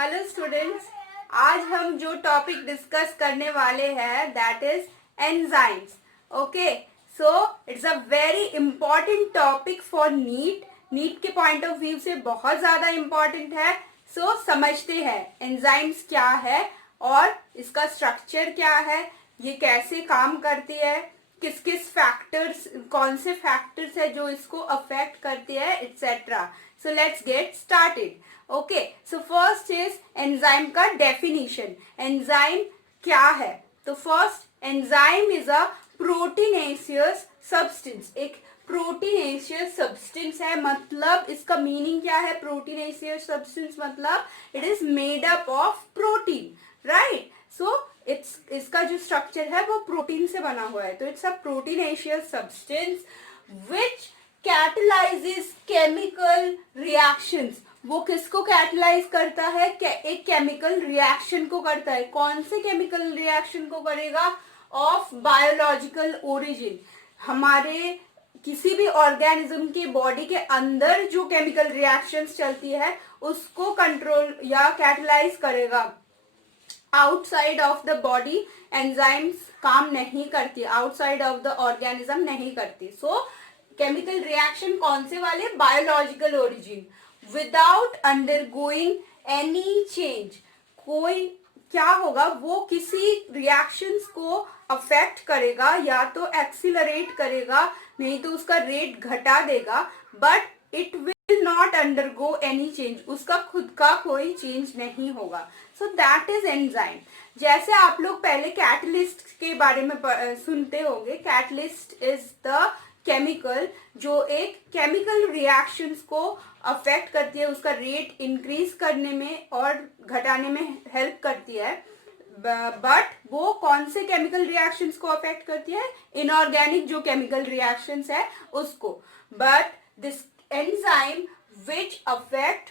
Hello students, आज हम जो टॉपिक डिस्कस करने वाले हैं that is enzymes. Okay, so it's a very important topic for NEET के पॉइंट ऑफ व्यू से बहुत ज्यादा इंपॉर्टेंट है. सो समझते हैं एंजाइम्स क्या है और इसका स्ट्रक्चर क्या है, ये कैसे काम करती है, किस किस फैक्टर्स, कौन से फैक्टर्स है जो इसको अफेक्ट करते हैं, etcetera. So let's get started. Okay, so first is enzyme का डेफिनेशन. एंजाइम क्या है? तो first, enzyme is a proteinaceous substance. एक प्रोटीनेशियस सब्सटेंस है. मतलब इसका मीनिंग क्या है? प्रोटीनेशियस सब्सटेंस मतलब it is made up of protein, right? So इसका जो स्ट्रक्चर है वो प्रोटीन से बना हुआ है. तो it's a proteinaceous substance which कैटलाइजेस chemical reactions. वो किसको कैटलाइज करता है? एक केमिकल रिएक्शन को करता है. कौन से केमिकल रिएक्शन को करेगा? Of biological origin. हमारे किसी भी ऑर्गेनिज्म के बॉडी के अंदर जो केमिकल रिएक्शंस चलती है उसको कंट्रोल या कैटलाइज करेगा. Outside of the body enzymes काम नहीं करती, आउटसाइड ऑफ द ऑर्गेनिज्म नहीं करती. सो केमिकल रिएक्शन कौन से वाले? Biological origin, without undergoing any change. कोई क्या होगा? वो किसी रिएक्शंस को अफेक्ट करेगा, या तो एक्सीलरेट करेगा, नहीं तो उसका रेट घटा देगा, but it will not undergo any change. उसका खुद का कोई चेंज नहीं होगा. So that is enzyme. जैसे आप लोग पहले कैटलिस्ट के बारे में सुनते होंगे. कैटलिस्ट इज द केमिकल जो एक केमिकल रिएक्शंस को अफेक्ट करती है, उसका रेट इंक्रीज करने में और घटाने में हेल्प करती है. बट वो कौन से केमिकल रिएक्शंस को अफेक्ट करती है? इनऑर्गेनिक जो केमिकल रिएक्शंस है उसको. But this enzyme which affect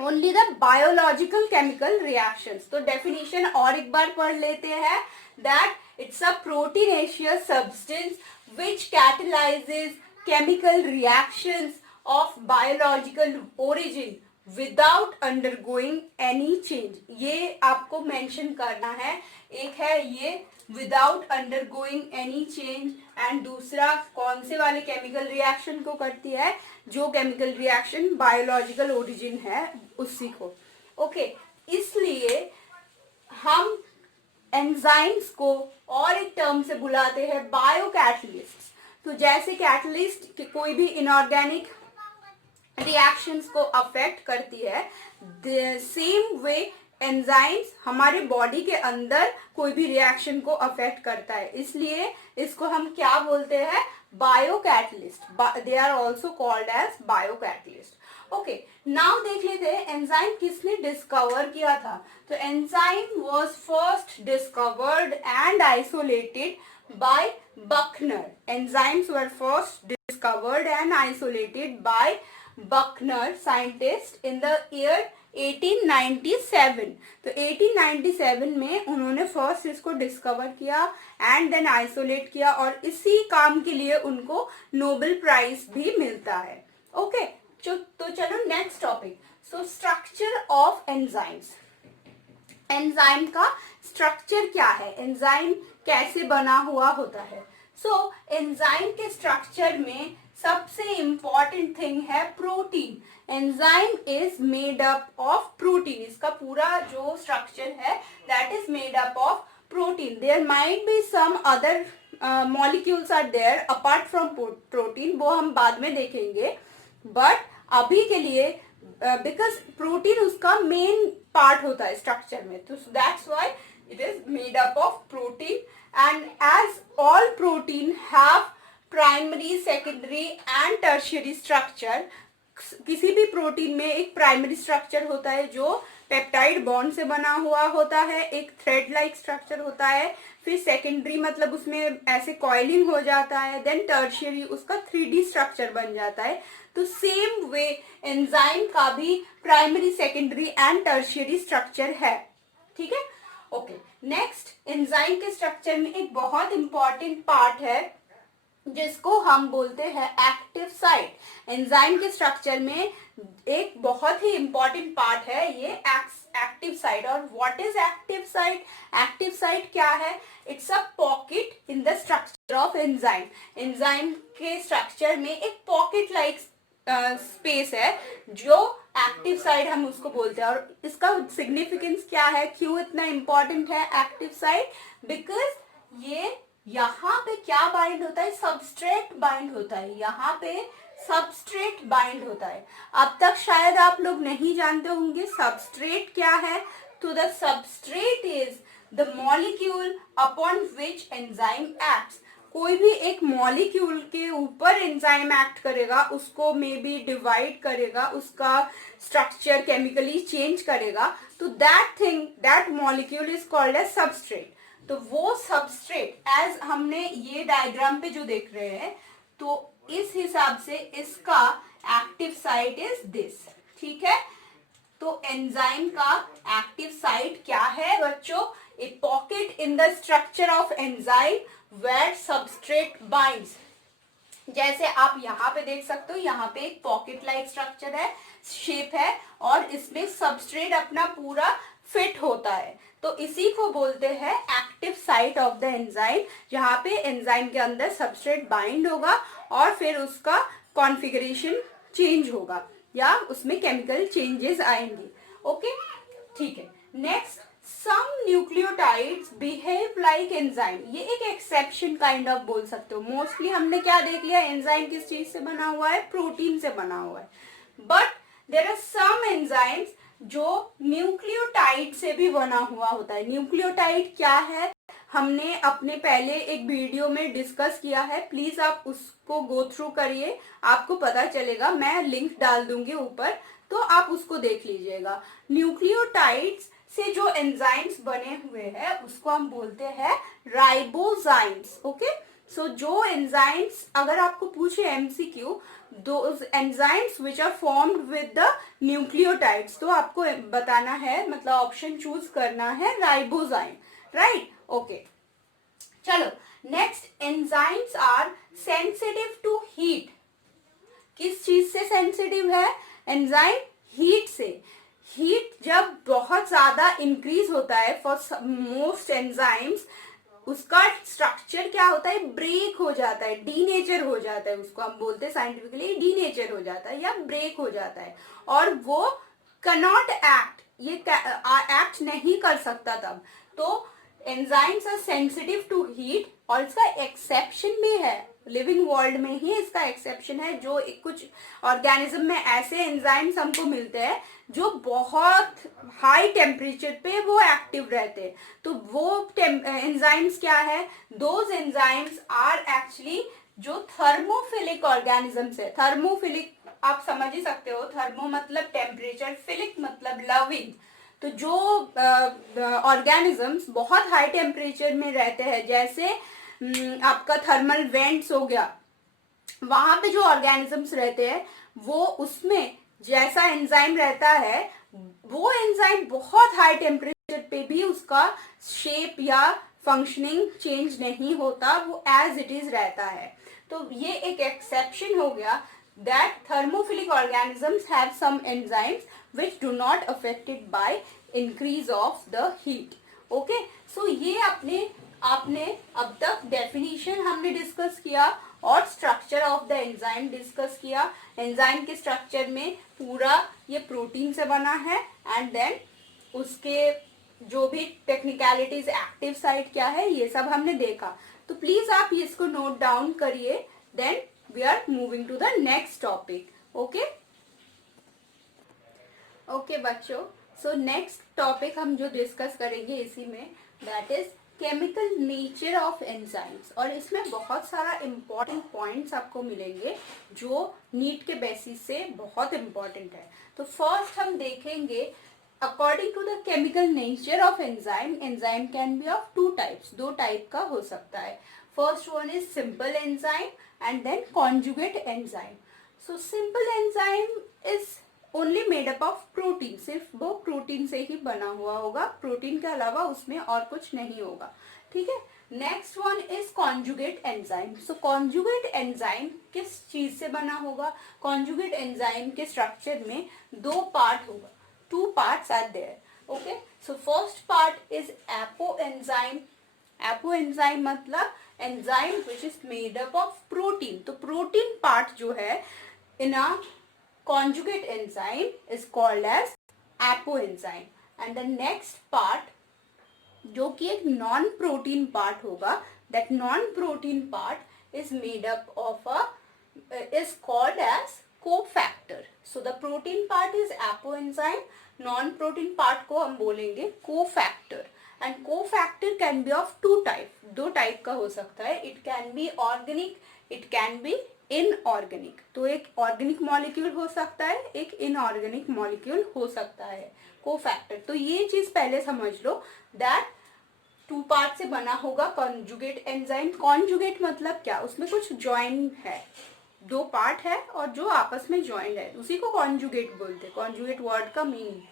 only the biological chemical reactions. तो डेफिनेशन और एक बार पढ़ लेते हैं. That it's a proteinaceous substance which catalyzes chemical reactions of biological origin without undergoing any change. ये आपको मेंशन करना है. एक है ये without undergoing any change, and दूसरा कौन से वाले केमिकल रिएक्शन को करती है? जो केमिकल रिएक्शन बायोलॉजिकल ओरिजिन है उसी को. ओके, इसलिए हम एंजाइम्स को और एक टर्म से बुलाते हैं बायोकैटलिस्ट. तो जैसे कैटलिस्ट कोई भी इनऑर्गेनिक रिएक्शंस को अफेक्ट करती है, द सेम वे एंजाइम्स हमारे बॉडी के अंदर कोई भी रिएक्शन को अफेक्ट करता है. इसलिए इसको हम क्या बोलते हैं? Biocatalyst. They are also called as biocatalyst. Okay, now देख लेते हैं एंजाइम किसने डिस्कवर किया था. तो enzyme was first discovered and isolated by Buchner. Enzymes were first discovered and isolated by Buchner scientist in the year 1897. तो 1897 में उन्होंने फर्स्ट इसको डिस्कवर किया एंड देन आइसोलेट किया, और इसी काम के लिए उनको नोबेल प्राइज भी मिलता है. ओके, तो चलो next topic. So structure of enzymes. Enzyme का स्ट्रक्चर क्या है? एंजाइम कैसे बना हुआ होता है? सो एंजाइम के स्ट्रक्चर में सबसे इंपॉर्टेंट थिंग है protein. Enzyme is made up of protein. इसका पूरा जो स्ट्रक्चर है that is made up of protein. There might be some other molecules are there apart from protein, वो हम बाद में देखेंगे. बट अभी के लिए बिकॉज प्रोटीन उसका मेन पार्ट होता है स्ट्रक्चर में, तो that's why it is made up of protein. And as all protein have primary, secondary and tertiary structure. किसी भी प्रोटीन में एक प्राइमरी स्ट्रक्चर होता है जो पेप्टाइड बॉन्ड से बना हुआ होता है, एक थ्रेड लाइक स्ट्रक्चर होता है. फिर सेकेंडरी मतलब उसमें ऐसे कॉइलिंग हो जाता है. देन टर्शियरी उसका 3D स्ट्रक्चर बन जाता है. तो सेम वे एंजाइम का भी primary, secondary and tertiary structure है. ठीक है. ओके, नेक्स्ट एंजाइम के स्ट्रक्चर में एक बहुत इंपॉर्टेंट पार्ट है जिसको हम बोलते हैं एक्टिव साइट. एंजाइम के स्ट्रक्चर में एक बहुत ही इंपॉर्टेंट पार्ट है ये एक्टिव साइट। और what is active site? Active site क्या है? It's a pocket in the structure of enzyme. Enzyme के स्ट्रक्चर में एक पॉकेट लाइक स्पेस है जो एक्टिव साइट हम उसको बोलते हैं। और इसका सिग्निफिकेंस क्या है, क्यों इतना इंपॉर्टेंट है एक्टिव साइट? बिकॉज ये यहाँ पे क्या बाइंड होता है? सबस्ट्रेट बाइंड होता है। यहाँ पे सबस्ट्रेट बाइंड होता है। अब तक शायद आप लोग नहीं जानते होंगे सबस्ट्रेट क्या है। तो the substrate is the molecule upon which enzyme acts. कोई भी एक मॉलिक्यूल के ऊपर एंजाइम एक्ट करेगा, उसको मे बी डिवाइड करेगा, उसका स्ट्रक्चर केमिकली चेंज करेगा, तो that thing, that molecule is called as substrate. तो वो सबस्ट्रेट, एज हमने ये डायग्राम पे जो देख रहे हैं, तो इस हिसाब से इसका एक्टिव साइट इज दिस। ठीक है, तो एंजाइम का एक्टिव साइट क्या है बच्चों? A pocket in the structure of enzyme where substrate binds. जैसे आप यहाँ पे देख सकते हो, यहाँ पे एक पॉकेट लाइक स्ट्रक्चर है, शेप है, और इसमें सबस्ट्रेट अपना पूरा फिट होता है। तो इसी को बोलते हैं active site of the enzyme, जहाँ पे एंजाइम के अंदर सबस्ट्रेट बाइंड होगा और फिर उसका कॉन्फ़िगरेशन चेंज होगा या उसमें केमिकल चेंजेस आएंगे। ओके, ठीक है। नेक्स्ट, सम न्यूक्लियोटाइड्स बिहेव लाइक एंजाइम। ये एक एक्सेप्शन काइंड ऑफ बोल सकते हो। मोस्टली हमने क्या देख लिया, एंजाइम किस चीज से बना हुआ है? प्रोटीन से बना हुआ है। But there are some enzymes जो न्यूक्लियोटाइड से भी बना हुआ होता है। न्यूक्लियोटाइड क्या है, हमने अपने पहले एक वीडियो में डिस्कस किया है, प्लीज आप उसको गो थ्रू करिए, आपको पता चलेगा। मैं लिंक डाल दूंगी ऊपर, तो आप उसको देख लीजिएगा। न्यूक्लियोटाइड्स से जो एंजाइम्स बने हुए हैं उसको हम बोलते हैं राइबोजाइम्स। ओके, सो जो एंजाइम्स, अगर आपको पूछे MCQ, those enzymes which are formed with the nucleotides, तो आपको बताना है, मतलब ऑप्शन चूज करना है राइबोजाइम, राइट? ओके, चलो next, enzymes are sensitive to heat. किस चीज से सेंसिटिव है एंजाइम? हीट से। हीट जब बहुत ज्यादा इंक्रीज होता है फॉर मोस्ट एंजाइम्स, उसका स्ट्रक्चर क्या होता है? ब्रेक हो जाता है, डीनेचर हो जाता है। उसको हम बोलते हैं साइंटिफिकली डीनेचर हो जाता है या ब्रेक हो जाता है, और वो कैनॉट एक्ट, ये एक्ट नहीं कर सकता तब। तो enzymes are sensitive to heat, और इसका एक्सेप्शन भी है, लिविंग वर्ल्ड में ही इसका एक्सेप्शन है। जो कुछ ऑर्गेनिज्म में ऐसे एंजाइम्स हमको मिलते हैं जो बहुत हाई टेम्परेचर पे वो एक्टिव रहते हैं। तो वो एंजाइम्स क्या है? दोज एंजाइम्स आर एक्चुअली जो थर्मोफिलिक ऑर्गेनिजम्स है। थर्मोफिलिक आप समझ ही सकते हो, थर्मो मतलब टेम्परेचर, फिलिक मतलब लविंग। तो जो ऑर्गेनिजम्स बहुत हाई टेम्परेचर में रहते हैं, जैसे आपका थर्मल वेंट्स हो गया, वहां पे जो ऑर्गेनिजम्स रहते हैं, वो उसमें जैसा एंजाइम रहता है, वो एंजाइम बहुत हाई टेम्परेचर पे भी उसका शेप या फंक्शनिंग चेंज नहीं होता, वो एज इट इज रहता है। तो ये एक एक्सेप्शन हो गया, that thermophilic organisms have some enzymes which do not affected by increase of the heat. Okay, so ये आपने अब तक डेफिनेशन हमने डिस्कस किया और structure of the enzyme discuss किया। एंजाइम के स्ट्रक्चर में पूरा ये प्रोटीन से बना है, एंड देन उसके जो भी टेक्निकलिटीज, एक्टिव साइट क्या है, ये सब हमने देखा। तो प्लीज आप इसको नोट डाउन करिए, then we are moving to the next topic. Okay, okay बच्चों, so next topic हम जो डिस्कस करेंगे इसी में, that is chemical nature of enzymes। और इसमें बहुत सारा important points आपको मिलेंगे जो नीट के बेसिस से बहुत important है। तो फर्स्ट हम देखेंगे, according to the chemical nature of enzyme, enzyme can be of two types, दो टाइप का हो सकता है। First one is simple enzyme and then conjugate enzyme. So simple enzyme is only made up of protein, सिर्फ वो protein से ही बना हुआ होगा, प्रोटीन के अलावा उसमें और कुछ नहीं होगा। ठीक है, next one is conjugate enzyme. So conjugate enzyme किस चीज से बना होगा? कॉन्जुगेट एंजाइम के स्ट्रक्चर में दो पार्ट होगा, two parts are there. Okay, so first part is apoenzyme. Apoenzyme मतलब enzyme which is made up of protein. तो प्रोटीन पार्ट जो है इन अ conjugate enzyme is called as apoenzyme. And the next part जो कि एक non protein part होगा, that non protein part is made up of is called as cofactor. So the protein part is apoenzyme, non protein part को हम बोलेंगे cofactor. And cofactor can be of two type. दो type का हो सकता है. It can be organic, it can be inorganic. तो एक ऑर्गेनिक मॉलिक्यूल हो सकता है, एक इनऑर्गेनिक मॉलिक्यूल हो सकता है कोफैक्टर. तो ये चीज पहले समझ लो दैट टू पार्ट से बना होगा कॉन्जुगेट एंजाइम. कॉन्जुगेट मतलब क्या, उसमें कुछ ज्वाइन है, दो पार्ट है और जो आपस में ज्वाइंड है, उसी को कॉन्जुगेट बोलते हैं. कॉन्जुगेट वर्ड का मीनिंग.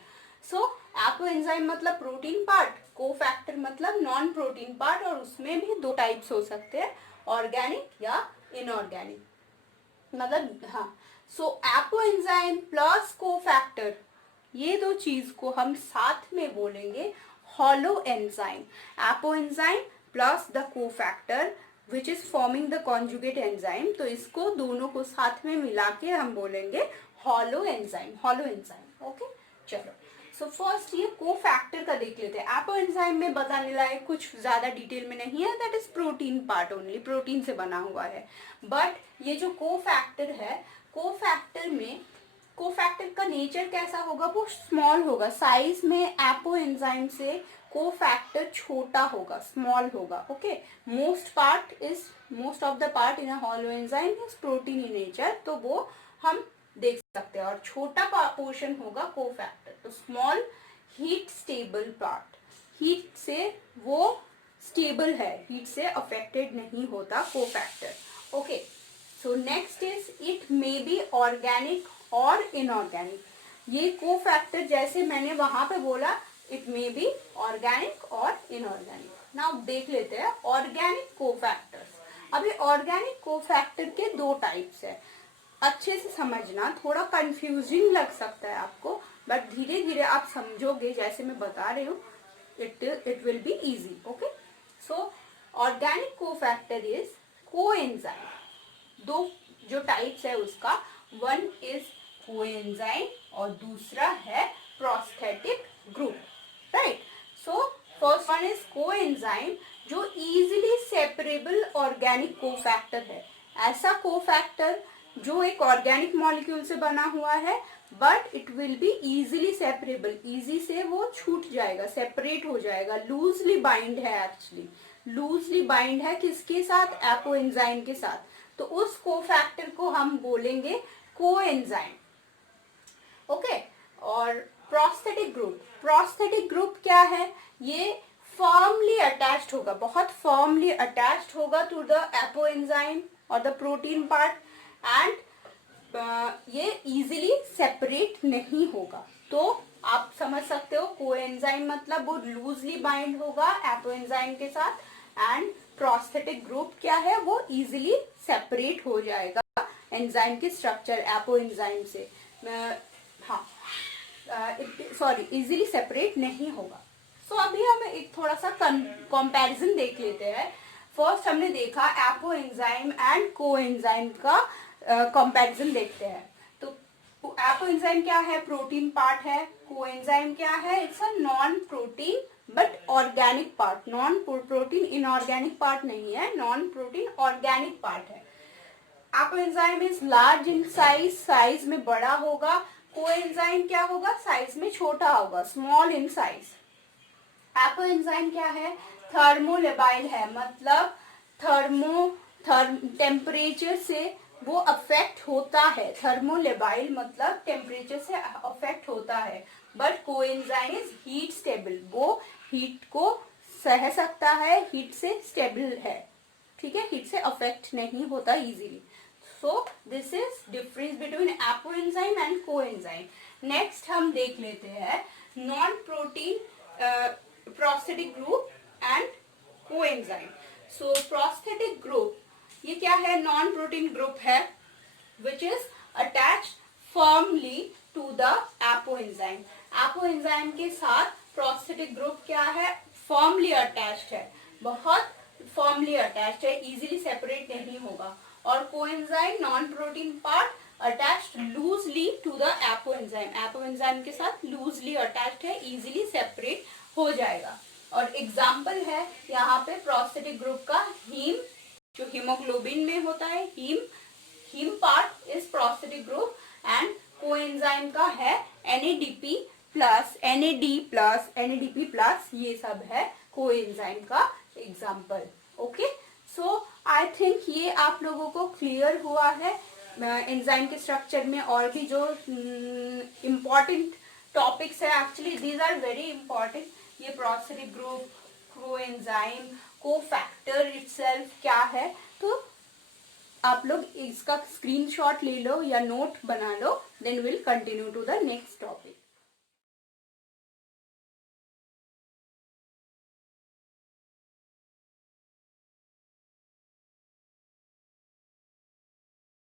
सो एपो एंजाइम मतलब प्रोटीन पार्ट, कोफैक्टर मतलब नॉन प्रोटीन पार्ट, और उसमें भी दो टाइप्स हो सकते हैं, ऑर्गेनिक या इनऑर्गेनिक. मतलब हाँ, सो एपो एंजाइम प्लस कोफैक्टर, ये दो चीज को हम साथ में बोलेंगे hollow enzyme. Apo enzyme plus the cofactor which is forming the conjugate enzyme. तो इसको दोनों को साथ में मिला के हम बोलेंगे holoenzyme. Holoenzyme. Okay, चलो. सो फर्स्ट ये कोफैक्टर का देख लेते हैं. एपो एंजाइम में बताने लायक कुछ ज्यादा डिटेल में नहीं है, that is protein part only, protein से बना हुआ है. बट ये जो कोफैक्टर है, कोफैक्टर में कोफैक्टर का नेचर कैसा होगा, वो स्मॉल होगा. साइज में एपो एंजाइम से कोफैक्टर छोटा होगा, स्मॉल होगा. Okay, most of the part in a hollow enzyme is protein in nature. तो वो हम देख सकते हैं. और छोटा पोर्शन होगा कोफैक्टर. तो small heat stable part, heat से वो स्टेबल है, हीट से अफेक्टेड नहीं होता cofactor. Okay, so next is it may be organic और इनऑर्गेनिक. ये कोफैक्टर जैसे मैंने वहां पे बोला, इट मे बी ऑर्गेनिक और इनऑर्गेनिक. नाउ देख लेते हैं ऑर्गेनिक कोफैक्टर्स. अभी ऑर्गेनिक कोफैक्टर के दो टाइप्स है. अच्छे से समझना, थोड़ा कंफ्यूजिंग लग सकता है आपको, बट धीरे धीरे आप समझोगे जैसे मैं बता रही हूँ, it will be easy. Okay, so organic cofactor is coenzyme. दो जो टाइप्स है उसका, वन इज कोएंजाइम और दूसरा है prosthetic group. Right, so first one is coenzyme जो इजीली सेपरेबल ऑर्गेनिक कोफैक्टर है. ऐसा कोफैक्टर जो एक ऑर्गेनिक मॉलिक्यूल से बना हुआ है, but it will be easily separable. Easy से वो छूट जाएगा, सेपरेट हो जाएगा. लूजली बाइंड है, एक्चुअली लूजली बाइंड है किसके साथ, एपो एंजाइम के साथ. तो उस कोफैक्टर को हम बोलेंगे कोएंजाइम. ओके, और प्रोस्थेटिक ग्रुप, प्रोस्थेटिक ग्रुप क्या है, ये फर्मली अटैच्ड होगा, बहुत फर्मली अटैच्ड होगा टू द एपो एंजाइम और द प्रोटीन पार्ट, एंड ये इजीली सेपरेट नहीं होगा. तो आप समझ सकते हो कोएंजाइम मतलब वो लूजली बाइंड होगा एपो एंजाइम के साथ, एंड प्रोस्थेटिक ग्रुप क्या है, वो इजीली सेपरेट हो जाएगा एंजाइम के स्ट्रक्चर एपो एंजाइम से. हाँ, सॉरी, इजीली सेपरेट नहीं होगा. सो अभी हम एक थोड़ा सा कंपैरिजन देख लेते हैं. फर्स्ट हमने देखा एपो एंजाइम एंड कोएंजाइम का कंपैरिजन देखते हैं. तो एपो एंजाइम क्या है, प्रोटीन पार्ट है. कोएंजाइम क्या है, it's a non protein but organic part. Non protein inorganic part नहीं है, नॉन प्रोटीन ऑर्गेनिक पार्ट है. Apo enzyme is large in size, size में बड़ा होगा. कोएंजाइम क्या होगा, साइज में छोटा होगा, small in size. Apo enzyme क्या है, थर्मोलेबाइल है, मतलब टेम्परेचर से वो अफेक्ट होता है. थर्मोलेबाइल मतलब टेम्परेचर से अफेक्ट होता है. But coenzyme is heat stable, वो हीट को सह सकता है, हीट से स्टेबल है. ठीक है, हीट से अफेक्ट नहीं होता easily. So this is difference between apoenzyme and coenzyme. Next हम देख लेते हैं non protein prosthetic group and coenzyme. So prosthetic group ये क्या है, नॉन प्रोटीन ग्रुप है which is attached firmly to the apoenzyme. Apoenzyme के साथ प्रोस्थेटिक ग्रुप क्या है, फॉर्मली अटैच्ड है, बहुत फॉर्मली अटैच्ड है, इजीली सेपरेट नहीं होगा। और coenzyme non protein part attached loosely to the apoenzyme, apoenzyme के साथ लूजली अटैच्ड है, इजीली सेपरेट हो जाएगा। और एग्जाम्पल है यहाँ पे प्रोस्थेटिक ग्रुप का हीम, जो हीमोग्लोबिन में होता है, heme part is prosthetic group, and coenzyme का है NADP प्लस, NADP प्लस, ये सब है कोएंजाइम का example. Okay, so I think ये आप लोगों को क्लियर हुआ है। एंजाइम के स्ट्रक्चर में और भी जो इम्पॉर्टेंट टॉपिक्स है, actually these are very important. ये prosthetic group, coenzyme, cofactor itself क्या है, तो आप लोग इसका स्क्रीनशॉट ले लो या नोट बना लो, then will continue to the next topic.